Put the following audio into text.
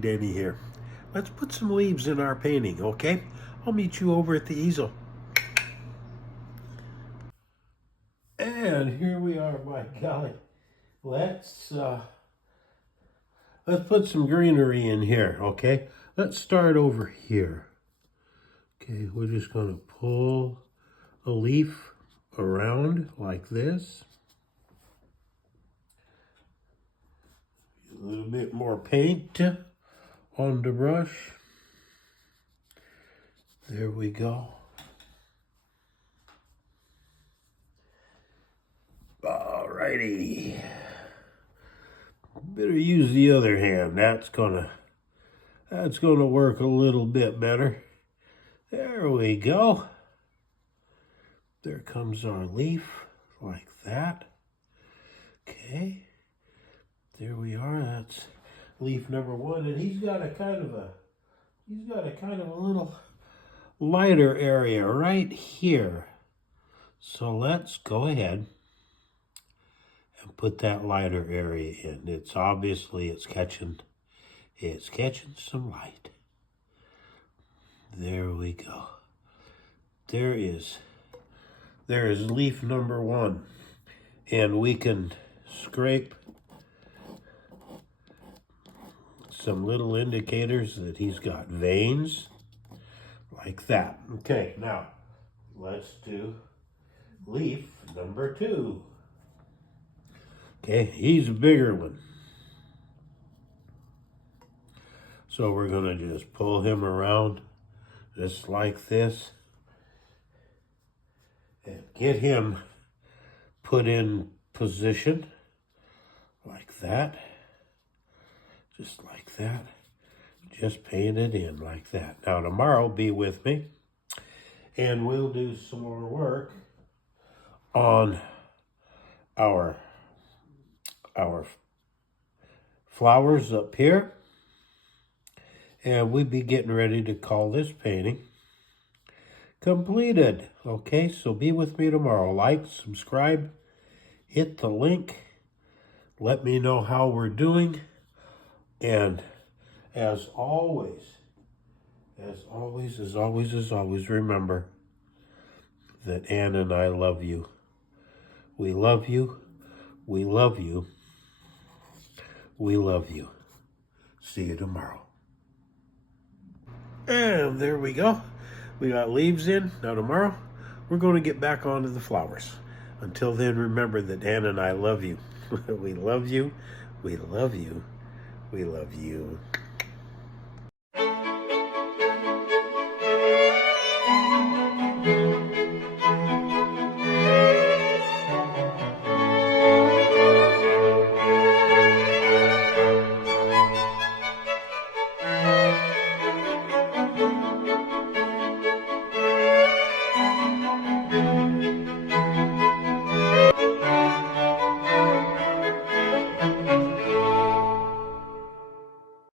Danny here. Let's put some leaves in our painting, okay? I'll meet you over at the easel. And here we are, my golly. Let's put some greenery in here, okay? Let's start over here. Okay, we're just gonna pull a leaf around like this. A little bit more paint on the brush. There we go. Alrighty. Better use the other hand. That's gonna work a little bit better. There we go. There comes our leaf, like that. Okay. There we are. That's leaf number one, and he's got a kind of a little lighter area right here. So let's go ahead and put that lighter area in. It's obviously catching some light. There we go. There is leaf number one, and we can scrape some little indicators that he's got veins like that. Okay, now let's do leaf number two. Okay, he's a bigger one. So we're gonna just pull him around just like this and get him put in position like that. Just like that. Just paint it in like that. Now tomorrow, be with me, and we'll do some more work on our flowers up here. And we'll be getting ready to call this painting completed. Okay, so be with me tomorrow. Like, subscribe, hit the link. Let me know how we're doing. And as always, remember that Ann and I love you. We love you. We love you. We love you. See you tomorrow. And there we go. We got leaves in. Now tomorrow, we're going to get back onto the flowers. Until then, remember that Ann and I love you. We love you. We love you. We love you.